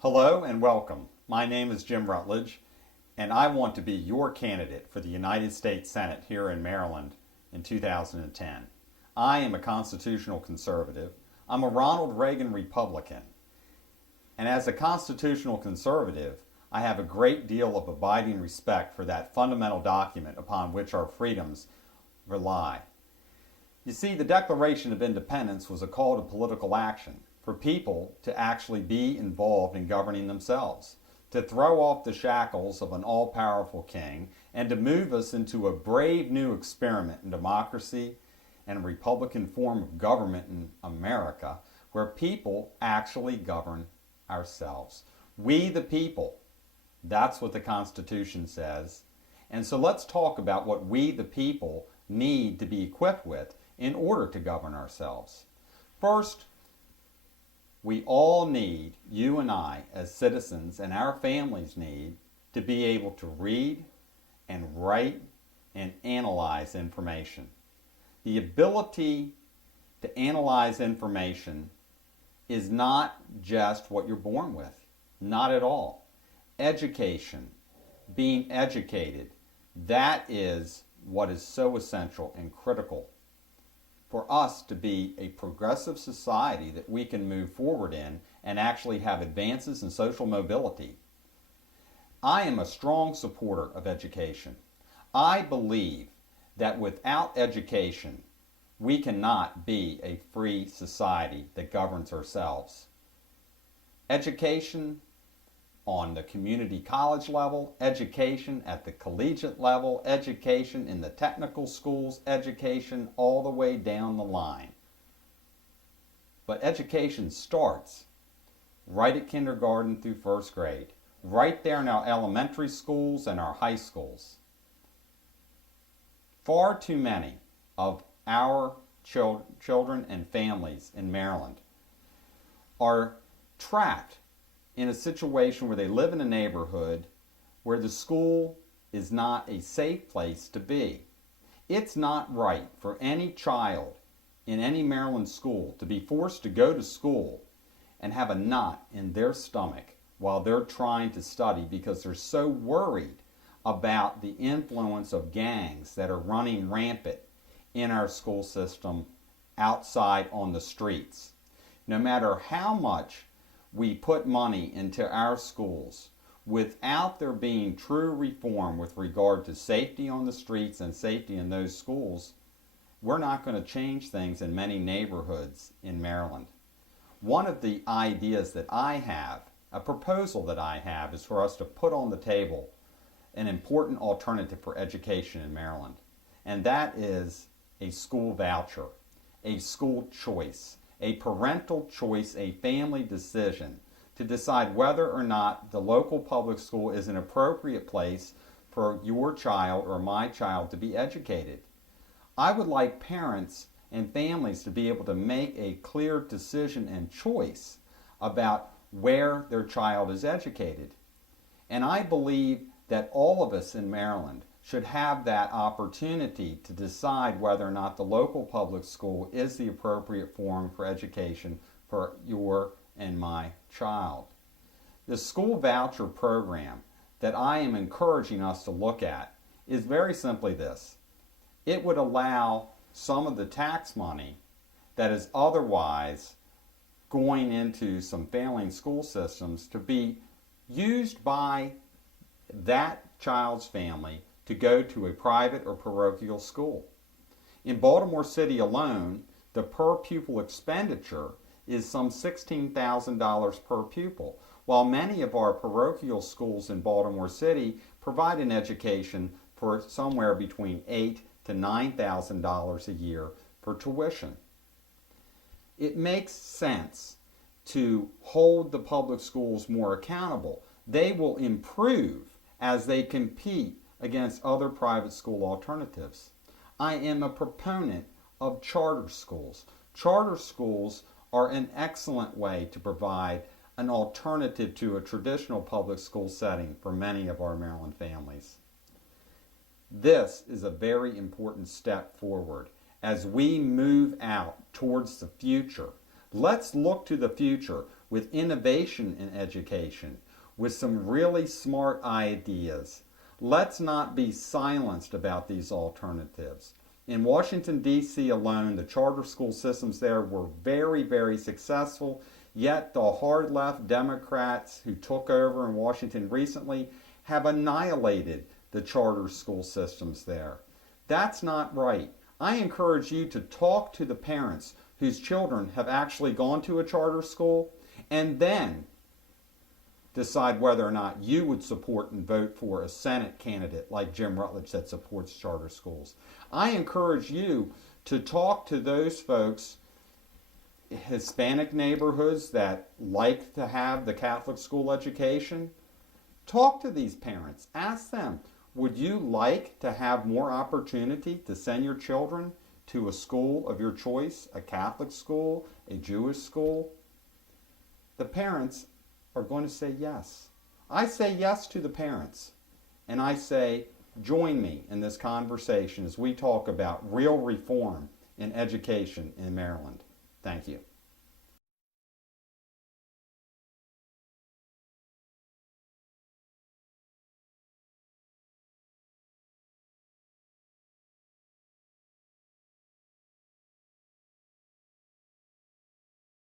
Hello and welcome. My name is Jim Rutledge, and I want to be your candidate for the United States Senate here in Maryland in 2010. I am a constitutional conservative. I'm a Ronald Reagan Republican. And as a constitutional conservative, I have a great deal of abiding respect for that fundamental document upon which our freedoms rely. You see, the Declaration of Independence was a call to political action for people to actually be involved in governing themselves, to throw off the shackles of an all-powerful king, and to move us into a brave new experiment in democracy and a republican form of government in America where people actually govern ourselves. We the people. That's what the Constitution says. And so let's talk about what we the people need to be equipped with in order to govern ourselves. First, we all need, you and I as citizens and our families need, to be able to read and write and analyze information. The ability to analyze information is not just what you're born with. Not at all. Education, being educated, that is what is so essential and critical for us to be a progressive society that we can move forward in and actually have advances in social mobility. I am a strong supporter of education. I believe that without education, we cannot be a free society that governs ourselves. Education on the community college level, education at the collegiate level, education in the technical schools, education all the way down the line. But education starts right at kindergarten through first grade, right there in our elementary schools and our high schools. Far too many of our children and families in Maryland are trapped in a situation where they live in a neighborhood where the school is not a safe place to be. It's not right for any child in any Maryland school to be forced to go to school and have a knot in their stomach while they're trying to study because they're so worried about the influence of gangs that are running rampant in our school system outside on the streets. No matter how much we put money into our schools, without there being true reform with regard to safety on the streets and safety in those schools, we're not going to change things in many neighborhoods in Maryland. One of the ideas that I have, a proposal that I have, is for us to put on the table an important alternative for education in Maryland, and that is a school voucher, a school choice, a parental choice, a family decision to decide whether or not the local public school is an appropriate place for your child or my child to be educated. I would like parents and families to be able to make a clear decision and choice about where their child is educated. And I believe that all of us in Maryland should have that opportunity to decide whether or not the local public school is the appropriate form for education for your and my child. The school voucher program that I am encouraging us to look at is very simply this. It would allow some of the tax money that is otherwise going into some failing school systems to be used by that child's family to go to a private or parochial school. In Baltimore City alone, the per pupil expenditure is some $16,000 per pupil, while many of our parochial schools in Baltimore City provide an education for somewhere between $8,000 to $9,000 a year for tuition. It makes sense to hold the public schools more accountable. They will improve as they compete against other private school alternatives. I am a proponent of charter schools. Charter schools are an excellent way to provide an alternative to a traditional public school setting for many of our Maryland families. This is a very important step forward as we move out towards the future. Let's look to the future with innovation in education, with some really smart ideas. Let's not be silenced about these alternatives. In Washington, D.C. alone, the charter school systems there were very, very successful, yet the hard left Democrats who took over in Washington recently have annihilated the charter school systems there. That's not right. I encourage you to talk to the parents whose children have actually gone to a charter school and then decide whether or not you would support and vote for a Senate candidate like Jim Rutledge that supports charter schools. I encourage you to talk to those folks, Hispanic neighborhoods that like to have the Catholic school education. Talk to these parents. Ask them, would you like to have more opportunity to send your children to a school of your choice, a Catholic school, a Jewish school? The parents are going to say yes. I say yes to the parents, and I say join me in this conversation as we talk about real reform in education in Maryland. Thank you.